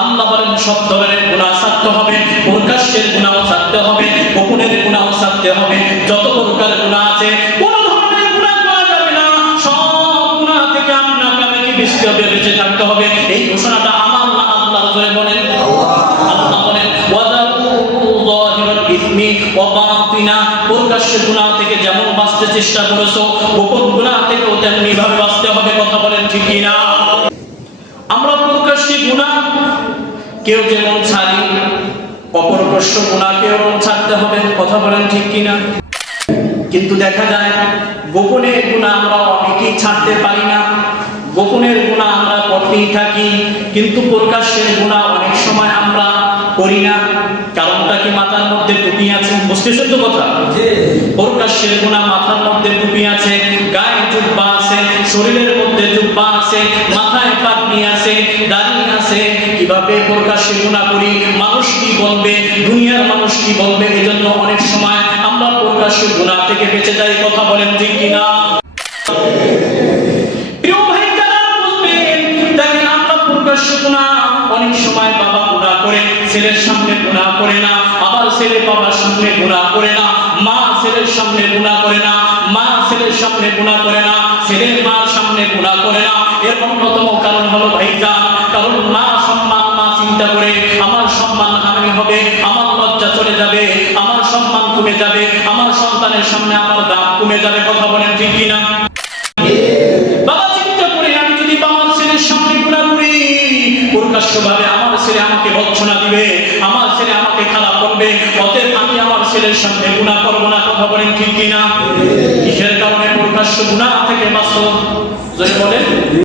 আল্লাহ বলেন, সব ধরনের গুণা ছাড়তে হবে, প্রকাশ্যের গুনাহ ছাড়তে হবে, গোপনের গুনাহ ছাড়তে হবে। যত প্রকার গুণা আছে, কোন ধরনের গুনাহ করা যাবে না। সব গুনাহ থেকে আপনাকে আমাকে বেশি হবে, বেঁচে থাকতে হবে। এই ঘোষণাটা আমার না আল্লাহর জোরে বলেন। আল্লাহ বলেন ইসমি ওয়া বাতিনা। থেকে যেমন বাঁচতে চেষ্টা করেছ, গোপন গুনাহ থেকেও তেমনি ভাবে বাঁচতে হবে, কথা বলেন ঠিক কি না আমরা প্রকাশ্যে গুনাহ কেউ যেমন ছাড়ি অপরকর্ষ গুনাহ কেউ ছাড়তে হবে কথা বলেন ঠিক কি না কিন্তু দেখা যায় গোপনের গুণা আমরা অনেকেই ছাড়তে পারি না। গোপনের গুণা আমরা করতেই থাকি কিন্তু প্রকাশ্যের গুণা অনেক সময় আমরা করি না। কারণটা কি মাথার মধ্যে টুপি আছে? বুঝতেছেন তো কথা? প্রকাশ্যের গুণা মাথার মধ্যে টুপি আছে গায়ে জুব্বা আছে শরীরের মধ্যে জুব্বা আছে মাথায় দাড়ি আছে কীভাবে প্রকাশ্যে গুণা করি। মানুষ কি বলবে? দুনিয়ার মানুষ কি বলবে? এজন্য অনেক সময় আমরা প্রকাশ্য গুণা থেকে বেঁচে যাই। কথা বলেন ঠিক কিনা? ছেলের সামনে গুনাহ করে না, আবার ছেলে বাবার সামনে গুনাহ করে না, মা ছেলের সামনে গুনাহ করে না, মা ছেলের সামনে গুনাহ করে না, ছেলের মার সামনে গুনাহ করে না। এর অন্যতম কারণ হলো ভাইজান। চিন্তা করে, আমার সম্মান হানি হবে, আমার লজ্জা চলে যাবে, আমার সম্মান কমে যাবে, আমার সন্তানের সামনে আমার দাম কমে যাবে। কথা বলেন ঠিক কিনা? আমি ছেলে আমাকে দিবে, আমার ছেলে আমাকে খারাপ করবে, অতএব আমি আমার ছেলের সামনে করব না। কথা বলেন কারণে প্রকাশ্য গুণা থেকে যদি বলেন।